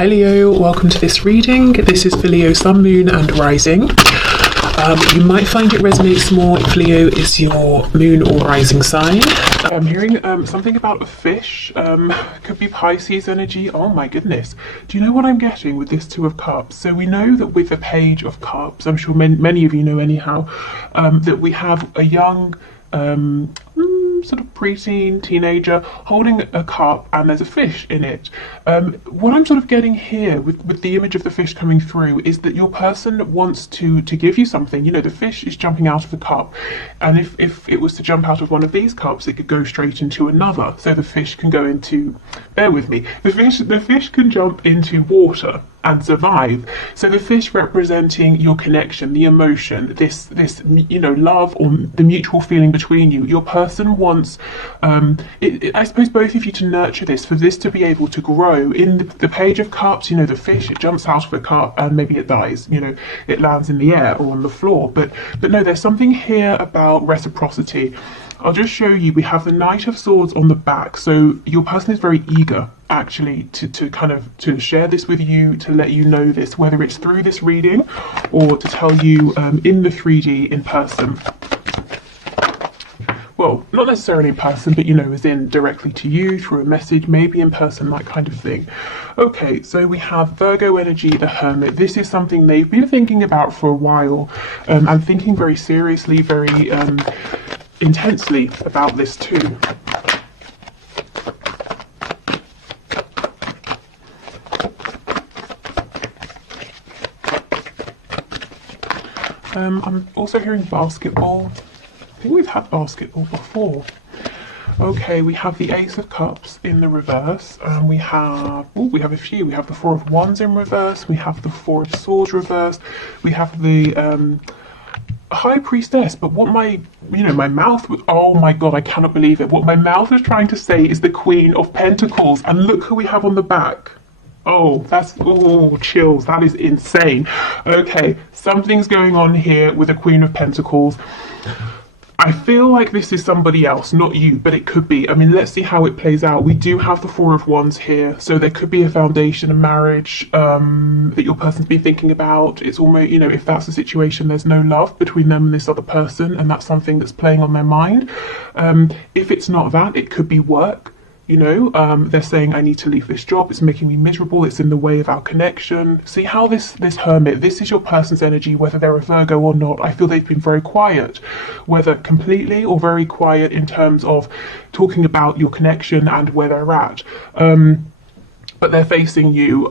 Hi Leo, welcome to this reading. This is for Leo Sun, Moon and Rising. You might find it resonates more if Leo is your moon or rising sign. I'm hearing something about a fish. Could be Pisces energy. Oh my goodness. Do you know what I'm getting with this Two of Cups? So we know that with the Page of Cups, I'm sure many of you know anyhow, that we have a young sort of preteen teenager holding a cup and there's a fish in it. What I'm sort of getting here with the image of the fish coming through is that your person wants to give you something. You know, the fish is jumping out of the cup, and if it was to jump out of one of these cups, it could go straight into another. So the fish can go into, bear with me, the fish can jump into water and survive. So the fish representing your connection, the emotion, this love, or the mutual feeling between you. Your person wants, I suppose, both of you to nurture this, for this to be able to grow. In the Page of Cups, you know, the fish, it jumps out of the cup and maybe it dies, you know, it lands in the air or on the floor. But no, there's something here about reciprocity. I'll just show you, we have the Knight of Swords on the back. So your person is very eager actually to share this with you, to let you know this, whether it's through this reading or to tell you in the 3D in person. Well, not necessarily in person, but you know, as in directly to you through a message, maybe in person, that kind of thing. Okay, so we have Virgo energy, the Hermit. This is something they've been thinking about for a while, and thinking very seriously, very intensely about this too. I'm also hearing basketball. I think we've had basketball before. Okay, we have the Ace of Cups in the reverse, and we have a few. We have the Four of Wands in reverse, we have the Four of Swords reversed, we have the High Priestess. But what my mouth was, oh my god, I cannot believe it. What my mouth was trying to say is the Queen of Pentacles, and look who we have on the back. Oh, that's, oh, chills. That is insane. Okay, something's going on here with the Queen of Pentacles. I feel like this is somebody else, not you, but it could be. I mean, let's see how it plays out. We do have the Four of Wands here, so there could be a foundation, a marriage that your person's been thinking about. It's almost, you know, if that's the situation, there's no love between them and this other person, and that's something that's playing on their mind. If it's not that, it could be work. You know, they're saying, I need to leave this job, it's making me miserable, it's in the way of our connection. See how this Hermit, this is your person's energy, whether they're a Virgo or not. I feel they've been very quiet, whether completely or very quiet in terms of talking about your connection and where they're at. But they're facing you.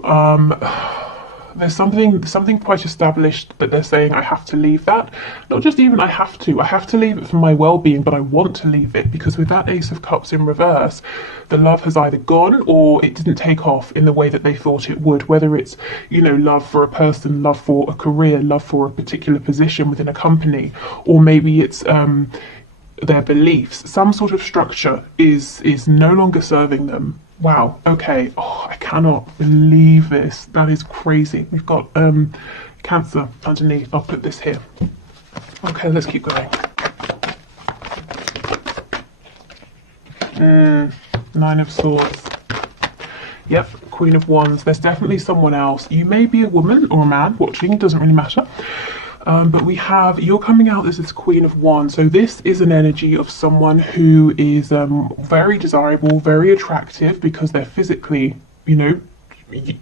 There's something quite established that they're saying, I have to leave that. Not just even I have to leave it for my well-being, but I want to leave it, because with that Ace of Cups in reverse, the love has either gone or it didn't take off in the way that they thought it would, whether it's, you know, love for a person, love for a career, love for a particular position within a company, or maybe it's their beliefs. Some sort of structure is no longer serving them. Wow, okay. Oh, I cannot believe this. That is crazy. We've got Cancer underneath. I'll put this here. Okay, let's keep going. Nine of Swords. Yep, Queen of Wands. There's definitely someone else. You may be a woman or a man watching, it doesn't really matter. But we have, you're coming out as this Queen of Wands. So this is an energy of someone who is very desirable, very attractive, because they're physically, you know,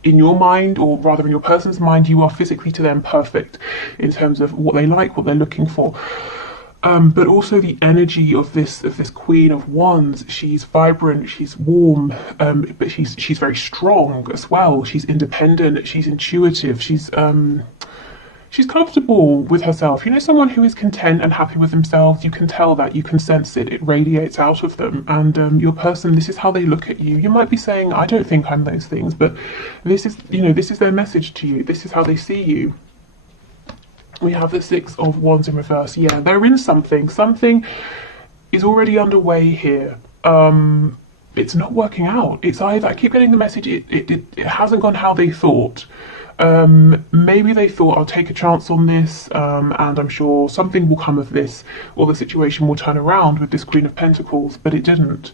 in your mind, or rather in your person's mind, you are physically to them perfect in terms of what they like, what they're looking for. But also the energy of this Queen of Wands, she's vibrant, she's warm, but she's very strong as well. She's independent, she's intuitive, she's comfortable with herself. You know, someone who is content and happy with themselves, you can tell that, you can sense it, it radiates out of them. And your person, this is how they look at you. You might be saying, I don't think I'm those things, but this is, you know, this is their message to you. This is how they see you. We have the Six of Wands in reverse. Yeah, they're in something. Something is already underway here. It's not working out. It's either, I keep getting the message, it hasn't gone how they thought. Maybe they thought, I'll take a chance on this, and I'm sure something will come of this, or the situation will turn around with this Queen of Pentacles, but it didn't.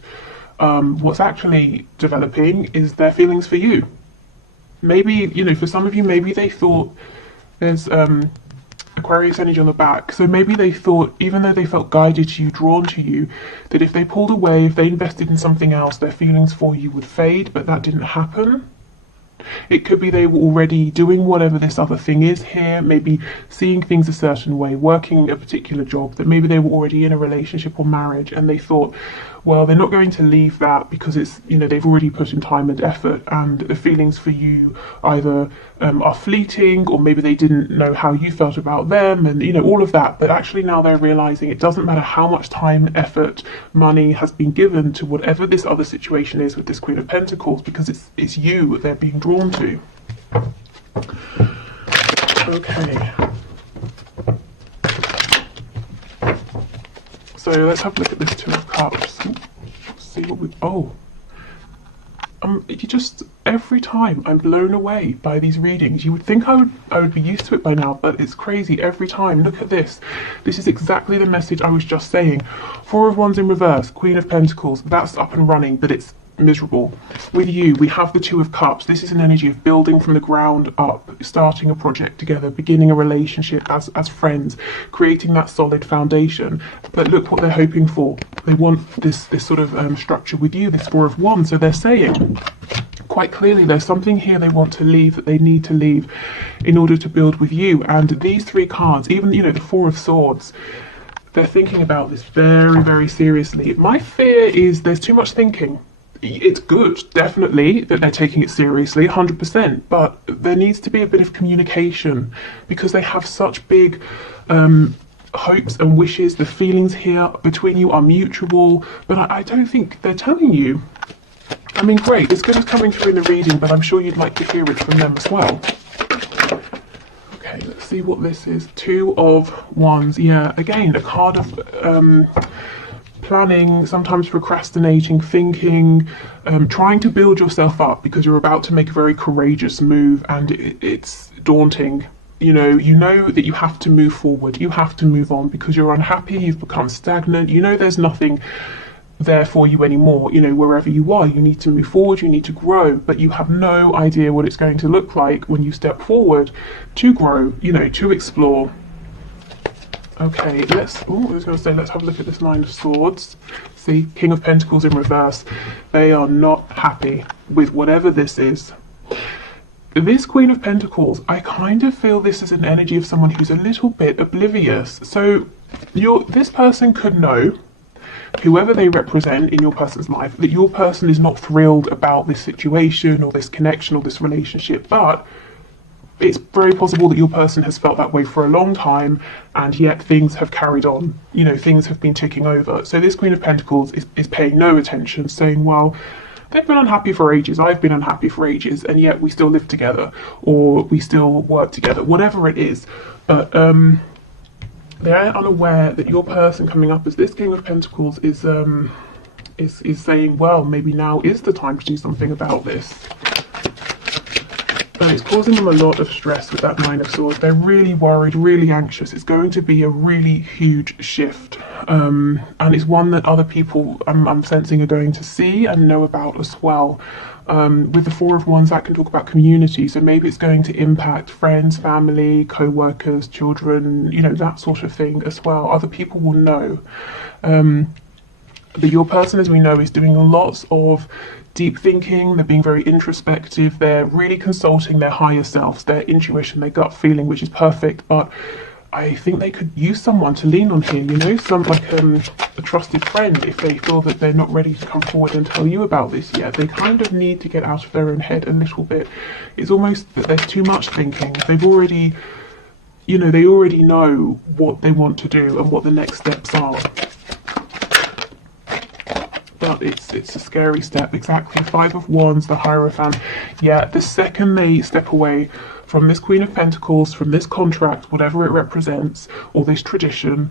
What's actually developing is their feelings for you. maybe, you know, for some of you, maybe they thought there's Aquarius energy on the back. So maybe they thought, even though they felt guided to you, drawn to you, that if they pulled away, if they invested in something else, their feelings for you would fade, but that didn't happen. It could be they were already doing whatever this other thing is here, maybe seeing things a certain way, working a particular job, that maybe they were already in a relationship or marriage and they thought, well, they're not going to leave that because it's, you know, they've already put in time and effort, and the feelings for you either are fleeting, or maybe they didn't know how you felt about them, and, you know, all of that. But actually now they're realizing it doesn't matter how much time, effort, money has been given to whatever this other situation is with this Queen of Pentacles, because it's you they're being drawn to. Okay. So let's have a look at this Two of Cups. See what we... Oh. You just... Every time I'm blown away by these readings. You would think I would be used to it by now, but it's crazy every time. Look at this. This is exactly the message I was just saying. Four of Wands in reverse, Queen of Pentacles. That's up and running, but it's miserable. With you, we have the Two of Cups. This is an energy of building from the ground up, starting a project together, beginning a relationship as friends, creating that solid foundation. But look what they're hoping for. They want this sort of structure with you, this Four of Wands. So they're saying quite clearly there's something here they want to leave, that they need to leave in order to build with you. And these three cards, even, you know, the Four of Swords, they're thinking about this very, very seriously. My fear is there's too much thinking. It's good, definitely, that they're taking it seriously, 100%, but there needs to be a bit of communication, because they have such big hopes and wishes. The feelings here between you are mutual, but I don't think they're telling you. I mean, great, it's good as coming through in the reading, but I'm sure you'd like to hear it from them as well. Okay, let's see what this is. Two of Wands, yeah, again, a card of... planning, sometimes procrastinating, thinking, trying to build yourself up because you're about to make a very courageous move, and it's daunting. You know that you have to move forward, you have to move on because you're unhappy, you've become stagnant, you know there's nothing there for you anymore. You know, wherever you are, you need to move forward, you need to grow, but you have no idea what it's going to look like when you step forward to grow, you know, to explore. Okay, I was going to say, let's have a look at this Nine of Swords. See, King of Pentacles in reverse. They are not happy with whatever this is. This Queen of Pentacles, I kind of feel this is an energy of someone who's a little bit oblivious. So this person could know, whoever they represent in your person's life, that your person is not thrilled about this situation or this connection or this relationship, but it's very possible that your person has felt that way for a long time, and yet things have carried on. You know, things have been ticking over. So this Queen of Pentacles is paying no attention, saying, well, they've been unhappy for ages, I've been unhappy for ages, and yet we still live together, or we still work together, whatever it is. But they're unaware that your person coming up as this King of Pentacles is saying, well, maybe now is the time to do something about this. And it's causing them a lot of stress with that Nine of Swords. They're really worried, really anxious. It's going to be a really huge shift. And it's one that other people, I'm sensing, are going to see and know about as well. With the Four of Wands, that can talk about community. So maybe it's going to impact friends, family, co-workers, children, you know, that sort of thing as well. Other people will know. But your person, as we know, is doing lots of deep thinking. They're being very introspective. They're really consulting their higher selves, their intuition, their gut feeling, which is perfect. But I think they could use someone to lean on here, you know, like a trusted friend, if they feel that they're not ready to come forward and tell you about this yet. They kind of need to get out of their own head a little bit. It's almost that there's too much thinking. They've already, you know, they already know what they want to do and what the next steps are. But it's a scary step. Exactly. Five of Wands, the Hierophant. Yeah, the second they step away from this Queen of Pentacles, from this contract, whatever it represents, or this tradition,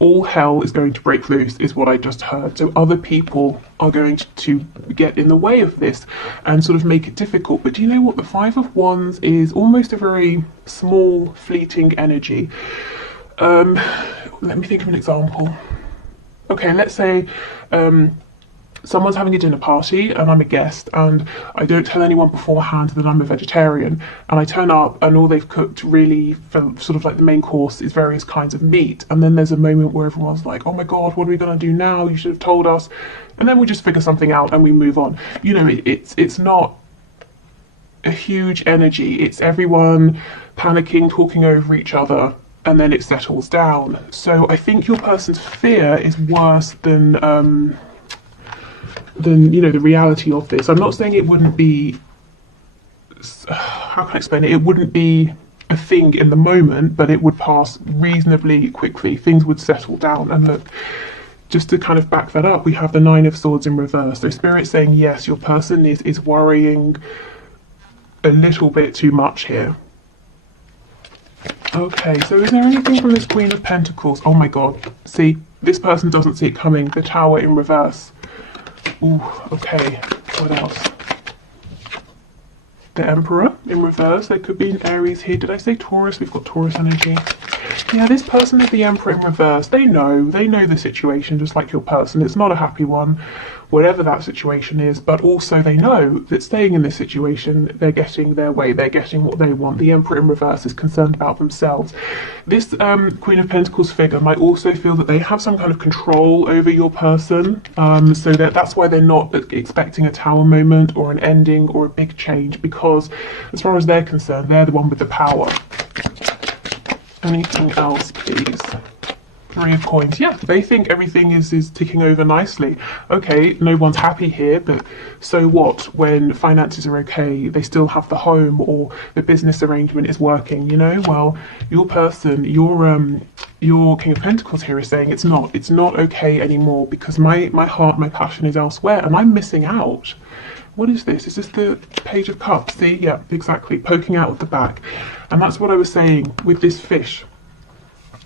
all hell is going to break loose, is what I just heard. So other people are going to get in the way of this and sort of make it difficult. But do you know what? The Five of Wands is almost a very small, fleeting energy. Let me think of an example. Okay, let's say someone's having a dinner party and I'm a guest and I don't tell anyone beforehand that I'm a vegetarian, and I turn up and all they've cooked really for sort of like the main course is various kinds of meat, and then there's a moment where everyone's like, oh my god, what are we going to do now, you should have told us, and then we just figure something out and we move on. You know, it's not a huge energy, it's everyone panicking, talking over each other, and then it settles down. So I think your person's fear is worse than you know, the reality of this. I'm not saying it wouldn't be, how can I explain it? It wouldn't be a thing in the moment, but it would pass reasonably quickly. Things would settle down. And look, just to kind of back that up, we have the Nine of Swords in reverse. So Spirit's saying, yes, your person is worrying a little bit too much here. Okay, so is there anything from this Queen of Pentacles? Oh my god, see, this person doesn't see it coming. The Tower in reverse. Ooh, okay, what else? The Emperor in reverse. There could be an Aries here. Did I say Taurus? We've got Taurus energy. Yeah, this person is the Emperor in reverse. They know the situation, just like your person. It's not a happy one, whatever that situation is, but also they know that staying in this situation, they're getting their way, they're getting what they want. The Emperor in reverse is concerned about themselves. This Queen of Pentacles figure might also feel that they have some kind of control over your person, so that's why they're not expecting a Tower moment or an ending or a big change, because as far as they're concerned, they're the one with the power. Anything else, please? Three of Coins. Yeah, they think everything is ticking over nicely. Okay, no one's happy here, but so what when finances are okay, they still have the home or the business arrangement is working, you know? Well, your person, your King of Pentacles here is saying it's not okay anymore because my heart, my passion is elsewhere and I'm missing out. What is this? Is this the Page of Cups? See? Yeah, exactly. Poking out of the back. And that's what I was saying with this fish.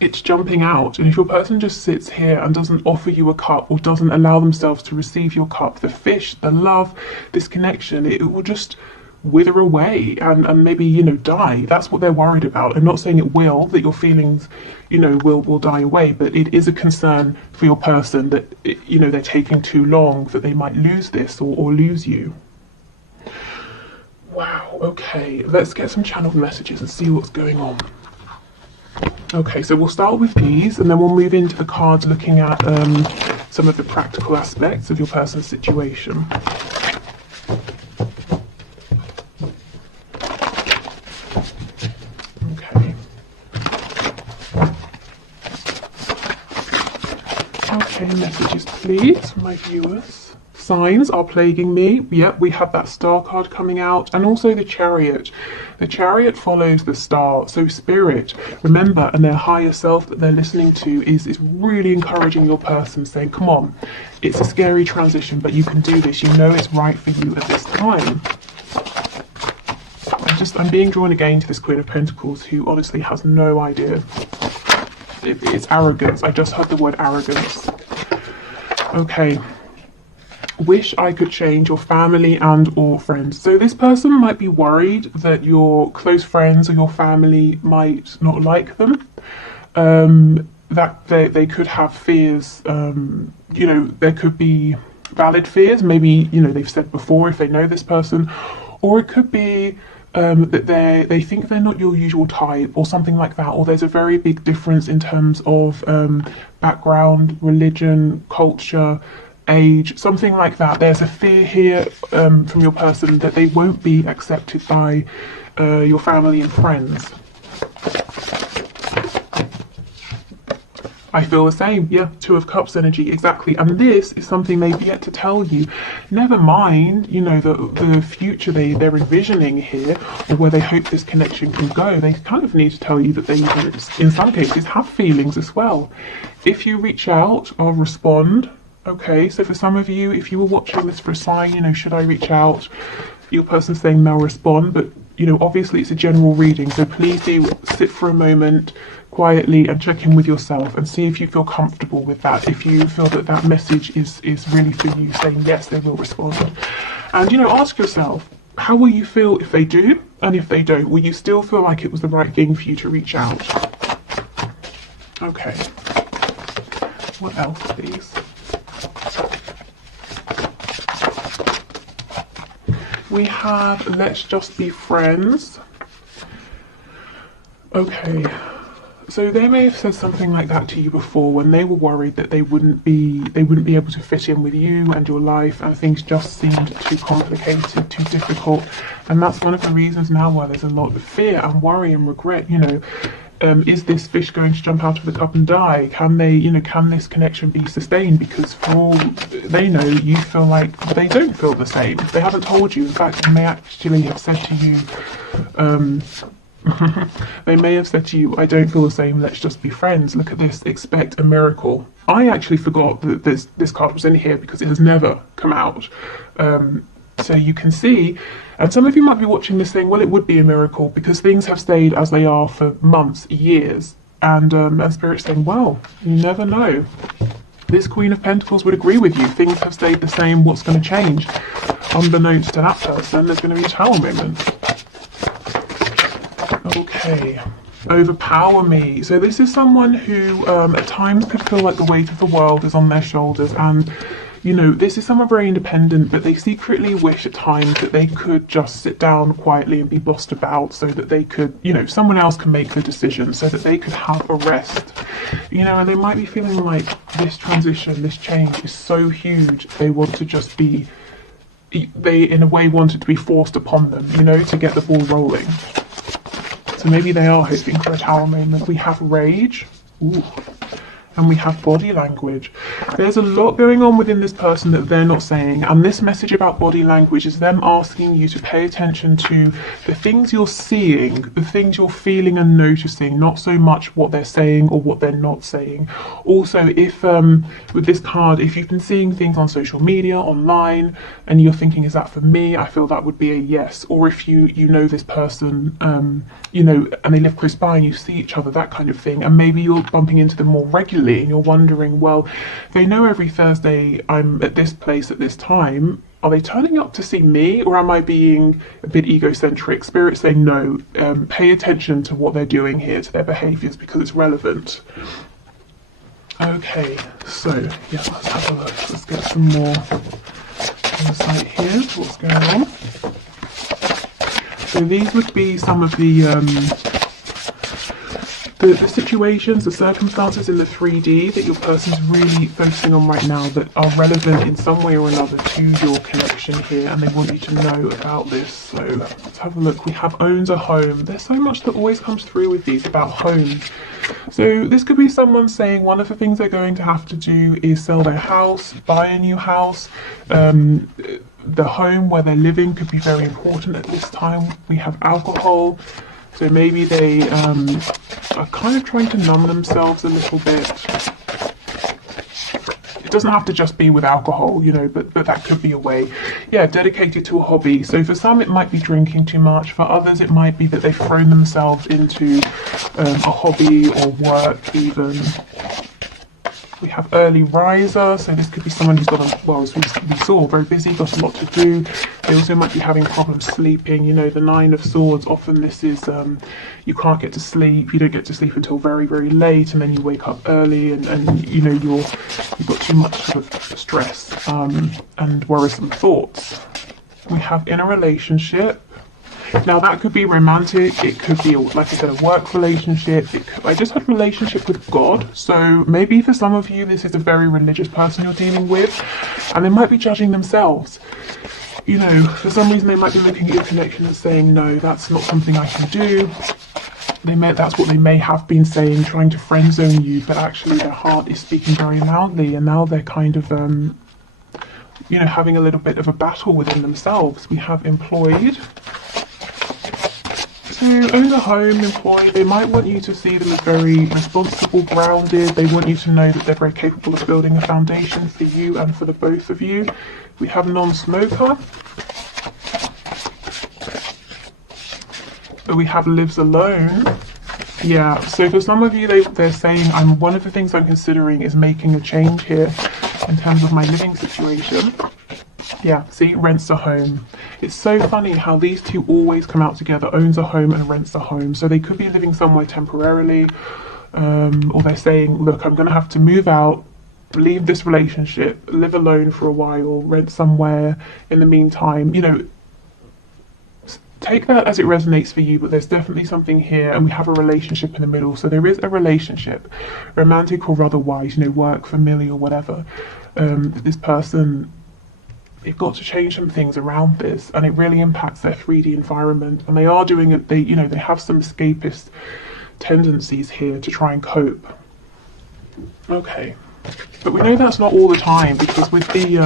It's jumping out. And if your person just sits here and doesn't offer you a cup or doesn't allow themselves to receive your cup, the fish, the love, this connection, it will just wither away and maybe, you know, die. That's what they're worried about. I'm not saying it will, that your feelings, you know, will die away, but it is a concern for your person that, you know, they're taking too long, that they might lose this or lose you. Wow, okay, let's get some channeled messages and see what's going on. Okay, so we'll start with these and then we'll move into the cards looking at some of the practical aspects of your person's situation. Okay, messages please from my viewers. Signs are plaguing me. Yep, we have that Star card coming out, and also the Chariot. The Chariot follows the Star. So Spirit, remember, and their higher self that they're listening to is really encouraging your person, saying, come on, it's a scary transition, but you can do this. You know it's right for you at this time. I'm being drawn again to this Queen of Pentacles, who honestly has no idea. It's arrogance. I just heard the word arrogance. Okay. Wish I could change your family and or friends. So this person might be worried that your close friends or your family might not like them. That they could have fears. You know, there could be valid fears. Maybe, you know, they've said before if they know this person. Or it could be that they think they're not your usual type or something like that, or there's a very big difference in terms of background, religion, culture, age, something like that. There's a fear here from your person that they won't be accepted by your family and friends. I feel the same, yeah, Two of Cups energy, exactly. And this is something they've yet to tell you. Never mind, you know, the future they're envisioning here, or where they hope this connection can go. They kind of need to tell you that they, in some cases, have feelings as well. If you reach out, I'll respond. Okay, so for some of you, if you were watching this for a sign, you know, should I reach out? Your person's saying they'll respond, but, you know, obviously it's a general reading, so please do sit for a moment quietly and check in with yourself and see if you feel comfortable with that. If you feel that that message is really for you, saying yes, they will respond. And, you know, ask yourself, how will you feel if they do? And if they don't, will you still feel like it was the right thing for you to reach out? Okay. What else, please? we have let's just be friends. Okay. So they may have said something like that to you before when they were worried that they wouldn't be able to fit in with you and your life, and things just seemed too complicated, too difficult. And that's one of the reasons now why there's a lot of fear and worry and regret. Is this fish going to jump out of the cup and die? Can this connection be sustained? Because for all they know, you feel like they don't feel the same. They haven't told you. In fact, they may actually have said to you, they may have said to you, I don't feel the same, let's just be friends. Look at this, expect a miracle. I actually forgot that this card was in here because it has never come out. So you can see, and some of you might be watching this saying, well, it would be a miracle because things have stayed as they are for months, years. And Spirit's saying, well, you never know. This Queen of Pentacles would agree with you. Things have stayed the same, what's going to change? Unbeknownst to that person, there's going to be a Tower moment. Okay, overpower me. So this is someone who at times could feel like the weight of the world is on their shoulders, and this is someone very independent, but they secretly wish at times that they could just sit down quietly and be bossed about so that they could, someone else can make the decision so that they could have a rest. And they might be feeling like this transition, this change is so huge, they want to just be, they in a way want it to be forced upon them, to get the ball rolling. So maybe they are hoping for a Tower moment. We have rage. Ooh. And we have body language. There's a lot going on within this person that they're not saying, and this message about body language is them asking you to pay attention to the things you're seeing, the things you're feeling and noticing, not so much what they're saying or what they're not saying. Also, if with this card, if you've been seeing things on social media, online, and you're thinking, is that for me? I feel that would be a yes. Or if you know this person, and they live close by and you see each other, that kind of thing, and maybe you're bumping into them more regularly and you're wondering, well, they know every Thursday I'm at this place at this time. Are they turning up to see me, or am I being a bit egocentric? Spirit saying no, pay attention to what they're doing here, to their behaviours, because it's relevant. Okay, so yeah, let's have a look. Let's get some more insight here to what's going on. So these would be some of the situations, the circumstances in the 3D that your person's really focusing on right now that are relevant in some way or another to your connection here, and they want you to know about this. So let's have a look. We have owns a home. There's so much that always comes through with these about homes. So this could be someone saying one of the things they're going to have to do is sell their house, buy a new house. The home where they're living could be very important at this time. We have alcohol. So maybe they are kind of trying to numb themselves a little bit. It doesn't have to just be with alcohol, but that could be a way. Yeah, dedicated to a hobby. So for some it might be drinking too much. For others it might be that they've thrown themselves into a hobby or work even. We have early riser, so this could be someone who's got as we saw, very busy, got a lot to do. They also might be having problems sleeping. The Nine of Swords, often this is you can't get to sleep, you don't get to sleep until very, very late, and then you wake up early and you've got too much sort of stress and worrisome thoughts. We have in a relationship. Now that could be romantic, it could be, like I said, a work relationship. I just had a relationship with God, so maybe for some of you this is a very religious person you're dealing with, and they might be judging themselves. For some reason they might be looking at your connection and saying, no, that's not something I can do. That's what they may have been saying, trying to friend zone you, but actually their heart is speaking very loudly, and now they're kind of having a little bit of a battle within themselves. We have employed. So own a home, employed, they might want you to see them as very responsible, grounded. They want you to know that they're very capable of building a foundation for you and for the both of you. We have non-smoker. We have lives alone. Yeah, so for some of you, they're saying, one of the things I'm considering is making a change here in terms of my living situation. Yeah, see, rents a home. It's so funny how these two always come out together, owns a home and rents a home. So they could be living somewhere temporarily, or they're saying, look, I'm going to have to move out, leave this relationship, live alone for a while, rent somewhere in the meantime. take that as it resonates for you, but there's definitely something here, and we have a relationship in the middle. So there is a relationship, romantic or otherwise, you know, work, familiar, whatever. This person, they've got to change some things around this, and it really impacts their 3D environment. And they are doing it. They, you know, they have some escapist tendencies here to try and cope. Okay, but we know that's not all the time, because with the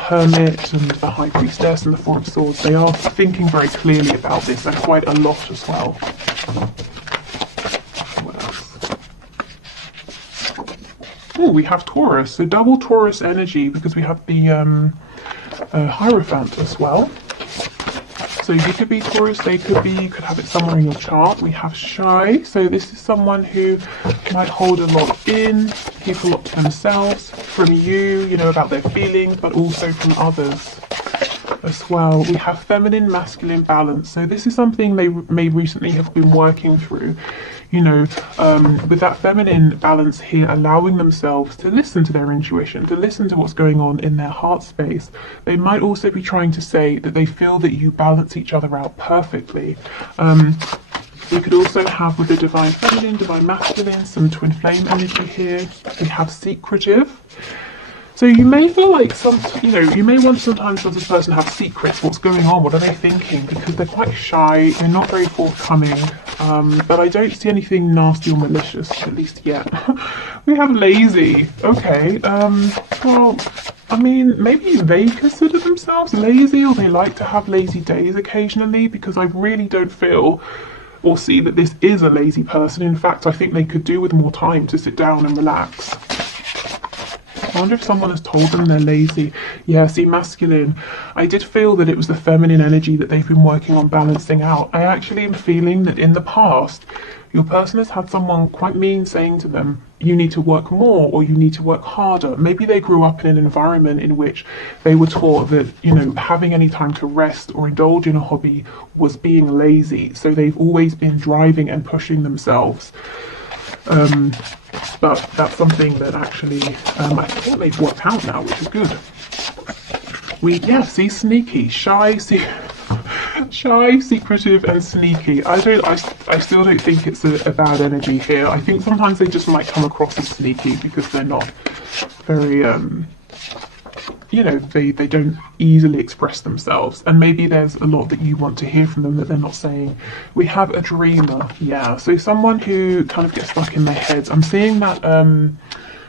Hermit and the High Priestess and the Four of Swords, they are thinking very clearly about this, and quite a lot as well. What else? Oh, we have Taurus, so double Taurus energy, because we have the Hierophant as well. So you could be Taurus, they could be, you could have it somewhere in your chart. We have Shy, so this is someone who might hold a lot in, keep a lot to themselves, from you, you know, about their feelings, but also from others as well. We have Feminine, Masculine balance. So this is something they may recently have been working through, you know, with that feminine balance here, allowing themselves to listen to their intuition, to listen to what's going on in their heart space. They might also be trying to say that they feel that you balance each other out perfectly. We could also have, with the Divine Feminine, Divine Masculine, some Twin Flame energy here. We have Secretive. So you may feel like you know, you may want sometimes does this person have secrets? What's going on? What are they thinking? Because they're quite shy, they're not very forthcoming, but I don't see anything nasty or malicious, at least yet. We have Lazy. Okay, well, I mean, maybe they consider themselves lazy, or they like to have lazy days occasionally, because I really don't feel or see that this is a lazy person. In fact, I think they could do with more time to sit down and relax. I wonder if someone has told them they're lazy. Yeah, see, masculine. I did feel that it was the feminine energy that they've been working on balancing out. I actually am feeling that in the past, your person has had someone quite mean saying to them, you need to work more, or you need to work harder. Maybe they grew up in an environment in which they were taught that, you know, having any time to rest or indulge in a hobby was being lazy. So they've always been driving and pushing themselves. But that's something that actually I think they've worked out now, which is good. See, sneaky, shy, shy, secretive, and sneaky. I still don't think it's a bad energy here. I think sometimes they just might come across as sneaky because they're not very you know, they don't easily express themselves, and maybe there's a lot that you want to hear from them that they're not saying. We have a dreamer, yeah, so someone who kind of gets stuck in their heads. I'm seeing that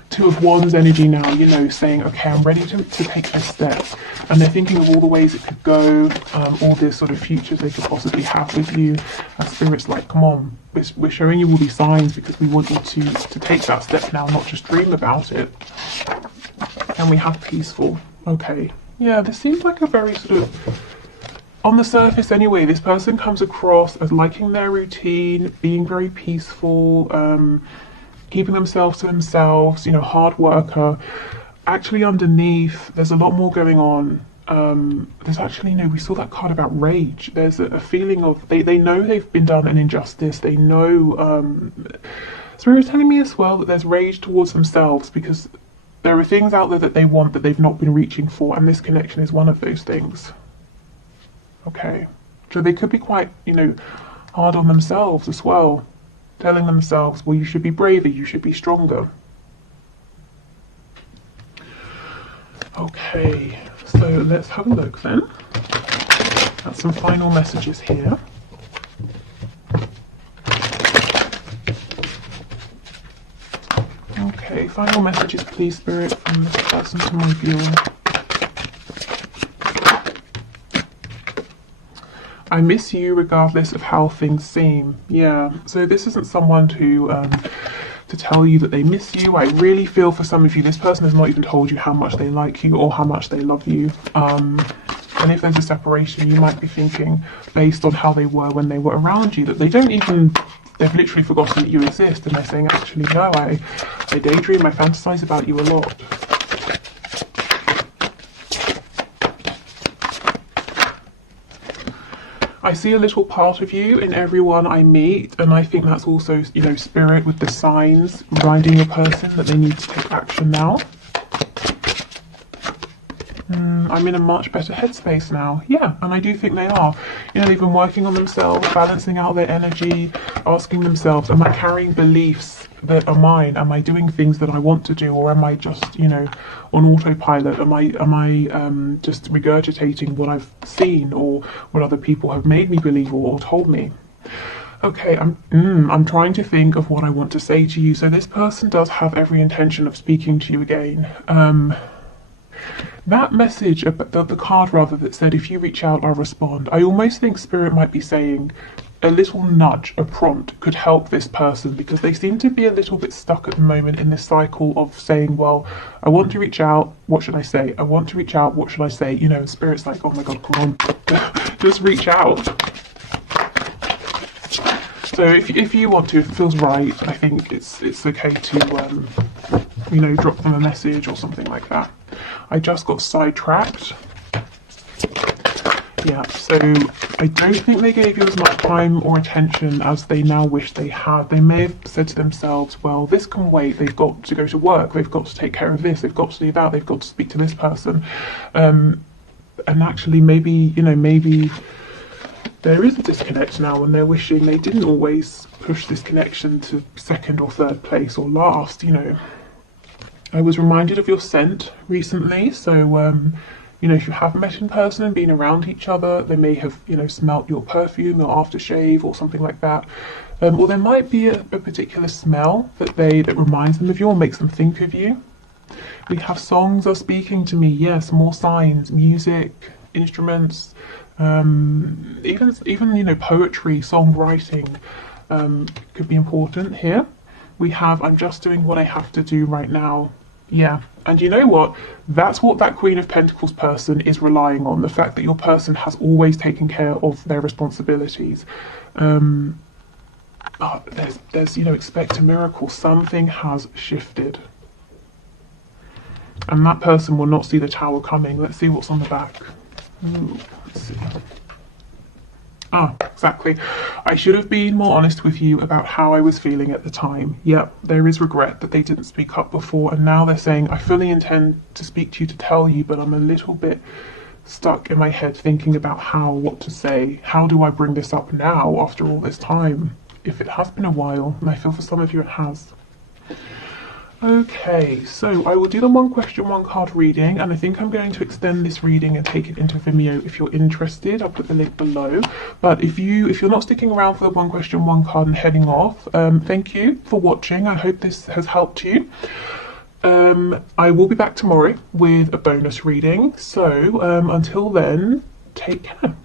Two of Wands energy now, you know, saying, okay, I'm ready to take this step, and they're thinking of all the ways it could go, all the sort of futures they could possibly have with you. And Spirit's like, come on, we're showing you all these signs because we want you to take that step now, not just dream about it. And we have peaceful. Okay, yeah, this seems like a very sort of, on the surface anyway, this person comes across as liking their routine, being very peaceful, keeping themselves to themselves, you know, hard worker. Actually underneath, there's a lot more going on. There's actually, you know, we saw that card about rage. There's a feeling of, they know they've been done an injustice. They know, Spirit was telling me as well that there's rage towards themselves, because there are things out there that they want that they've not been reaching for, and this connection is one of those things. Okay, so they could be quite, you know, hard on themselves as well, telling themselves, well, you should be braver, you should be stronger. Okay, so let's have a look then at some final messages here. Okay, final messages, please, Spirit, from this person to my viewer. I miss you regardless of how things seem. Yeah, so this isn't someone to tell you that they miss you. I really feel for some of you, this person has not even told you how much they like you or how much they love you. And if there's a separation, you might be thinking, based on how they were when they were around you, that they don't even, they've literally forgotten that you exist, and they're saying, actually, no, I daydream, I fantasize about you a lot. I see a little part of you in everyone I meet, and I think that's also, you know, Spirit with the signs reminding your person that they need to take action now. I'm in a much better headspace now. Yeah, and I do think they are. You know, they've been working on themselves, balancing out their energy, asking themselves, am I carrying beliefs that are mine? Am I doing things that I want to do, or am I just, you know, on autopilot? Am I just regurgitating what I've seen or what other people have made me believe or told me? Okay, I'm trying to think of what I want to say to you. So this person does have every intention of speaking to you again. That message, the card rather, that said, if you reach out, I'll respond. I almost think Spirit might be saying a little nudge, a prompt could help this person, because they seem to be a little bit stuck at the moment in this cycle of saying, well, I want to reach out, what should I say? I want to reach out, what should I say? You know, Spirit's like, oh my God, come on, just reach out. So if you want to, if it feels right, I think it's okay to, you know, drop them a message or something like that. I just got sidetracked. Yeah, so I don't think they gave you as much time or attention as they now wish they had. They may have said to themselves, well, this can wait. They've got to go to work. They've got to take care of this. They've got to do that. They've got to speak to this person. And actually, maybe, you know, maybe there is a disconnect now, and they're wishing they didn't always push this connection to second or third place or last, you know. I was reminded of your scent recently, so you know, if you haven't met in person and been around each other, they may have, you know, smelt your perfume or aftershave or something like that. Or there might be a particular smell that reminds them of you or makes them think of you. We have songs are speaking to me, yes, more signs, music, instruments, even you know, poetry, songwriting could be important here. We have, I'm just doing what I have to do right now. Yeah, and you know what? That's what that Queen of Pentacles person is relying on, the fact that your person has always taken care of their responsibilities. There's, you know, expect a miracle. Something has shifted. And that person will not see the Tower coming. Let's see what's on the back. Ooh, let's see. Ah, exactly. I should have been more honest with you about how I was feeling at the time. Yep, there is regret that they didn't speak up before, and now they're saying, I fully intend to speak to you, to tell you, but I'm a little bit stuck in my head thinking about what to say. How do I bring this up now after all this time? If it has been a while, and I feel for some of you it has. Okay, so I will do the one question, one card reading, and I think I'm going to extend this reading and take it into Vimeo if you're interested. I'll put the link below. But if you're not sticking around for the one question, one card and heading off, thank you for watching. I hope this has helped you. I will be back tomorrow with a bonus reading. So until then, take care.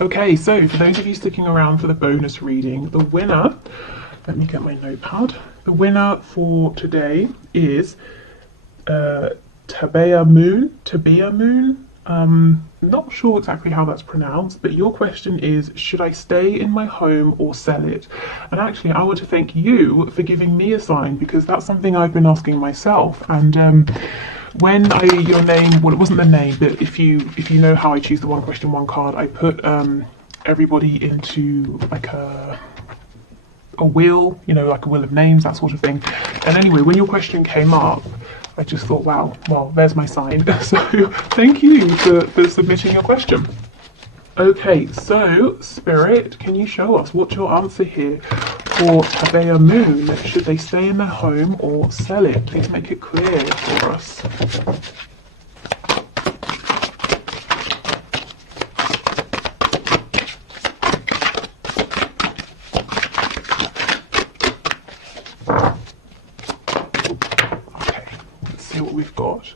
Okay, so for those of you sticking around for the bonus reading, the winner, let me get my notepad. The winner for today is Tabea Moon. Not sure exactly how that's pronounced, but your question is, should I stay in my home or sell it? And actually, I want to thank you for giving me a sign, because that's something I've been asking myself. And when your name, well, it wasn't the name, but if you know how I choose the one question, one card, I put everybody into like a wheel, you know, like a wheel of names, that sort of thing. And anyway, when your question came up, I just thought, wow, well, there's my sign. So thank you for submitting your question. Okay, so Spirit, can you show us what's your answer here for Tabea Moon? Should they stay in their home or sell it? Please make it clear for us. Okay, let's see what we've got.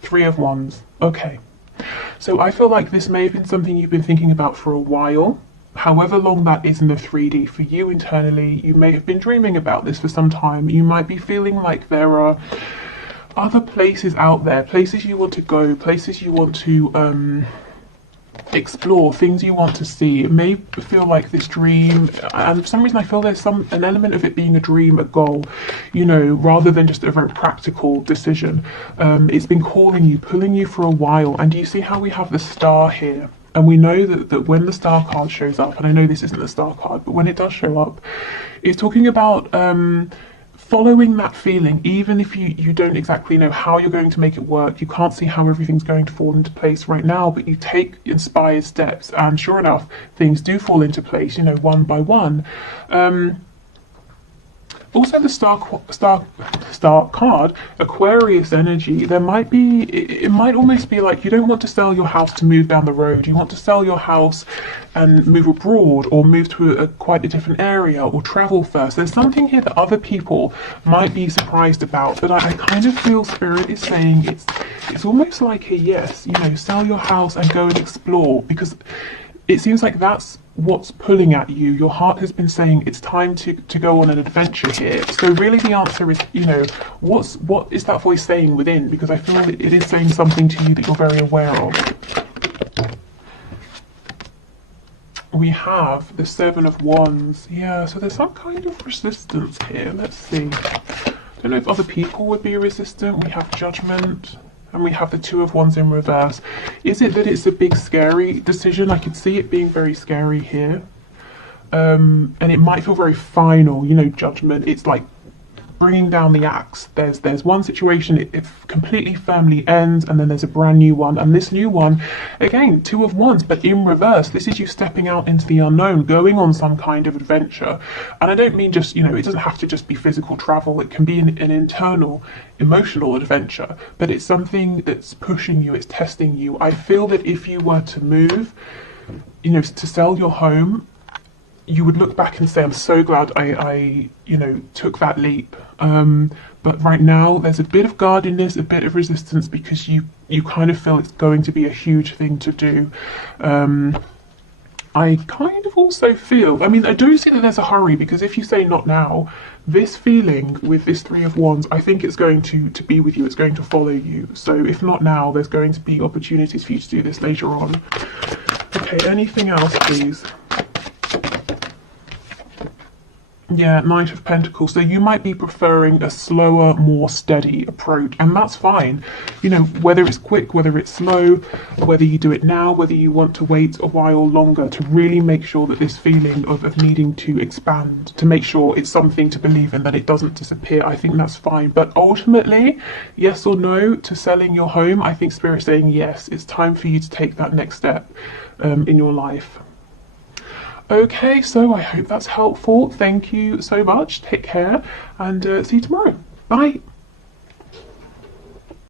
Three of Wands. Okay. So I feel like this may have been something you've been thinking about for a while. However long that is in the 3D for you internally, you may have been dreaming about this for some time. You might be feeling like there are other places out there, places you want to go, places you want to explore, things you want to see. It may feel like this dream, and for some reason I feel there's an element of it being a dream, a goal, you know, rather than just a very practical decision. It's been calling you, pulling you for a while. And do you see how we have the star here? And we know that when the star card shows up, and I know this isn't the star card, but when it does show up, it's talking about following that feeling, even if you don't exactly know how you're going to make it work, you can't see how everything's going to fall into place right now, but you take inspired steps, and sure enough, things do fall into place, you know, one by one. Also, the star card, Aquarius energy, there might be, it might almost be like you don't want to sell your house to move down the road. You want to sell your house and move abroad, or move to quite a different area, or travel first. There's something here that other people might be surprised about, but I kind of feel Spirit is saying it's almost like a yes, you know, sell your house and go and explore, because it seems like that's what's pulling at you. Your heart has been saying it's time to go on an adventure here. So really the answer is, you know, what is that voice saying within? Because I feel that it is saying something to you that you're very aware of. We have the Seven of Wands. Yeah, so there's some kind of resistance here. Let's see. I don't know if other people would be resistant. We have Judgment. And we have the Two of Wands in reverse. Is it that it's a big, scary decision? I could see it being very scary here. And it might feel very final, you know, Judgment. It's like bringing down the axe. There's one situation, it completely firmly ends, and then there's a brand new one. And this new one, again, Two of Wands, but in reverse. This is you stepping out into the unknown, going on some kind of adventure. And I don't mean just, you know, it doesn't have to just be physical travel. It can be an internal, emotional adventure, but it's something that's pushing you, it's testing you. I feel that if you were to move, you know, to sell your home, you would look back and say, I'm so glad I you know, took that leap. But right now there's a bit of guardedness, a bit of resistance, because you kind of feel it's going to be a huge thing to do. I kind of also feel, I mean, I do see that there's a hurry, because if you say not now, this feeling with this Three of Wands, I think it's going to be with you, it's going to follow you. So if not now, there's going to be opportunities for you to do this later on. Okay, anything else, please? Yeah, Knight of Pentacles. So you might be preferring a slower, more steady approach, and that's fine. You know, whether it's quick, whether it's slow, whether you do it now, whether you want to wait a while longer to really make sure that this feeling of needing to expand, to make sure it's something to believe in, that it doesn't disappear, I think that's fine. But ultimately, yes or no to selling your home, I think Spirit's saying yes, it's time for you to take that next step in your life. Okay, so I hope that's helpful. Thank you so much. Take care, and see you tomorrow. Bye.